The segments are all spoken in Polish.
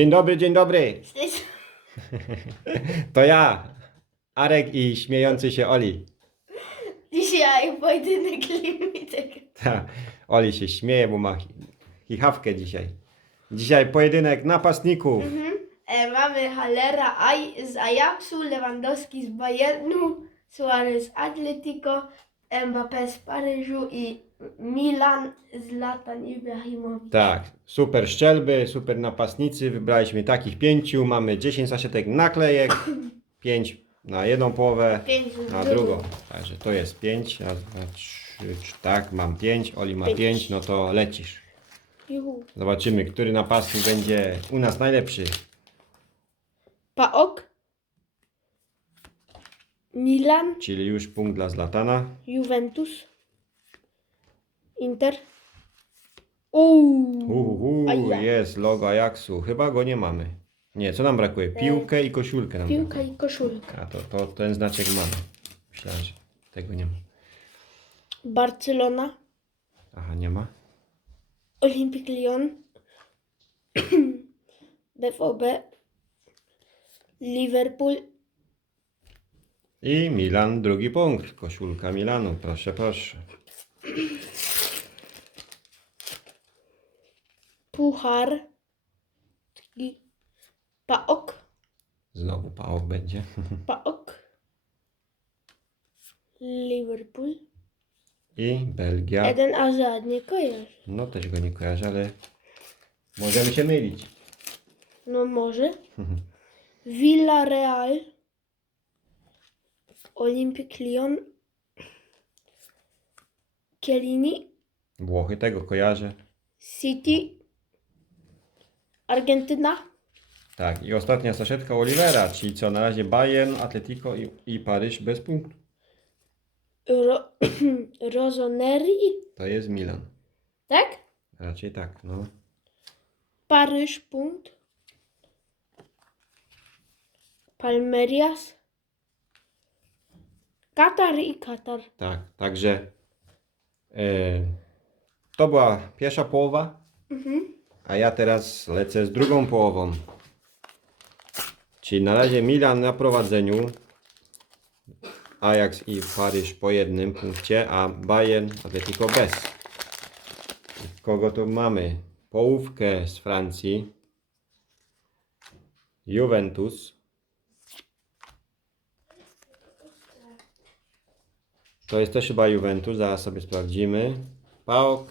Dzień dobry, dzień dobry. To ja, Arek i śmiejący się Oli. Dzisiaj pojedynek limitek. Ta, Oli się śmieje, bo ma chi- chichawkę dzisiaj. Dzisiaj pojedynek napastników. E, mamy Halera Aj z Ajaxu, Lewandowski z Bayernu, Suarez z Atletico, Mbappé z Paryżu i Milan z Latan Ibrahimowicz. Tak, super szczelby, super napastnicy. Wybraliśmy takich pięciu. Mamy 10 saszetek naklejek, 5 na jedną połowę, Pięć na drugą. Także to jest 5. Raz, dwa, trzy, trzy, tak, mam 5. Oli ma Pięć. 5, no to lecisz. Juhu. Zobaczymy, który napastnik będzie u nas najlepszy. Paok, Milan, Czyli już punkt dla Zlatana. Juventus, Inter. Uuu. Jest logo Ajaxu. Chyba go nie mamy. Nie, co nam brakuje? Piłkę i koszulkę nam Piłka brakuje. i koszulka. A to, to ten znaczek mamy. Myślałem, że tego nie ma. Barcelona, Aha, nie ma. Olympique Lyon, BVB, Liverpool, I Milan, drugi punkt. Koszulka Milanu, proszę, proszę. Puchar, taki Paok, Znowu pałok będzie. Paok, Liverpool. I Belgia. Jeden Azad, nie kojarzę. No też go nie kojarzę, ale możemy się mylić. No może. Villarreal, Olympique Lyon, Chiellini, Włochy tego kojarzę. City, Argentyna, Tak, i ostatnia saszetka Olivera, czyli co, na razie Bayern, Atletico i, i Paryż bez punktu. Ro Rossoneri, To jest Milan. tak? Raczej tak, no. Paryż, punkt. Palmerias, Katar i Katar. Tak, także e, to była pierwsza połowa, a ja teraz lecę z drugą połową. Czyli na razie Milan na prowadzeniu, Ajax i Paryż po jednym punkcie, a Bayern, Atletico bez. Kogo tu mamy? Połówkę z Francji, Juventus, To jest też chyba Juventus, zaraz sobie sprawdzimy. PAOK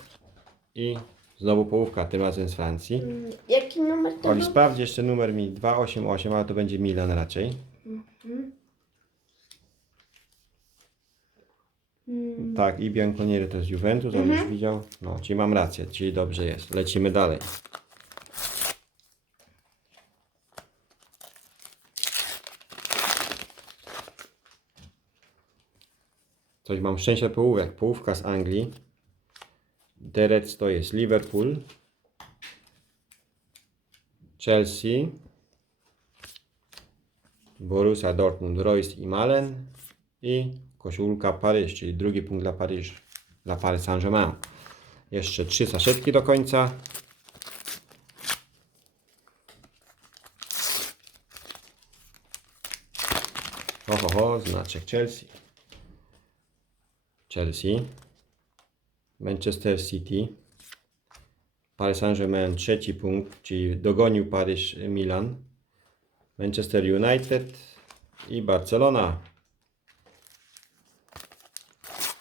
i znowu połówka, tym razem z Francji. Mm, Jaki numer to Oli, był? sprawdź jeszcze numer mi 288, ale to będzie Milan raczej. Mm, Tak, i Bianconieri to jest Juventus, on już widział. No, czyli mam rację, czyli dobrze jest. Lecimy dalej. Coś mam szczęście połówek. Połówka z Anglii. Derec to jest Liverpool. Chelsea. Borussia Dortmund, Royce i Malen. I koszulka Paryż, czyli drugi punkt dla Paryża. Dla Paris Saint-Germain. Jeszcze trzy saszetki do końca. Ho, ho, ho, znaczek Chelsea. Chelsea. Manchester City. Paris Saint-Germain trzeci punkt, czyli dogonił Paryż Milan. Manchester United i Barcelona.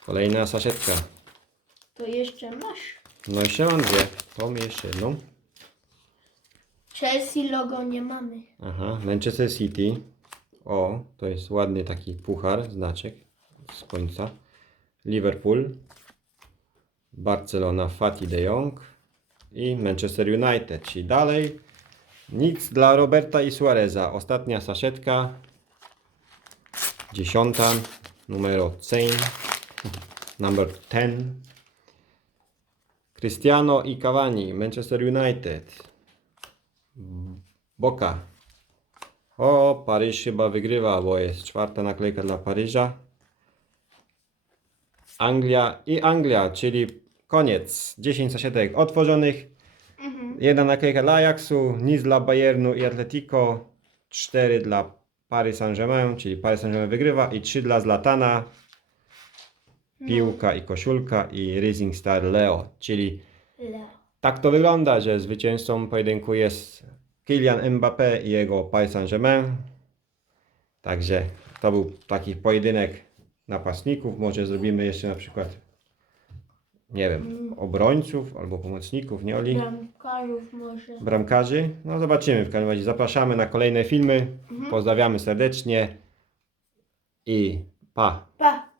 Kolejna saszetka. To jeszcze masz. No jeszcze mam dwie. Mi jeszcze jedną. Chelsea logo nie mamy. Aha, Manchester City. O, to jest ładny taki puchar, znaczek z końca. Liverpool. Barcelona, Fatih de Jong. I Manchester United, czyli dalej. Nic dla Roberta i Suareza. Ostatnia saszetka. Dziesiąta. Numero 10. Number 10. Cristiano i Cavani, Manchester United. Boka. O, Paryż chyba wygrywa, bo jest czwarta naklejka dla Paryża. Anglia i Anglia, czyli koniec. 10 sasietek otworzonych. Mhm. Jedna naklejka dla Ajaxu, nic dla Bayernu i Atletico, cztery dla Paris Saint-Germain, czyli Paris Saint-Germain wygrywa i trzy dla Zlatana, piłka i koszulka i Rising Star Leo, czyli Leo. tak to wygląda, że zwycięzcą pojedynku jest Kylian Mbappé i jego Paris Saint-Germain. Także to był taki pojedynek napastników. Może zrobimy jeszcze na przykład, nie wiem, obrońców albo pomocników, nie Oli? Bramkarzów może. Bramkarzy. No zobaczymy w każdym razie. Zapraszamy na kolejne filmy. Pozdrawiamy serdecznie i pa! Pa!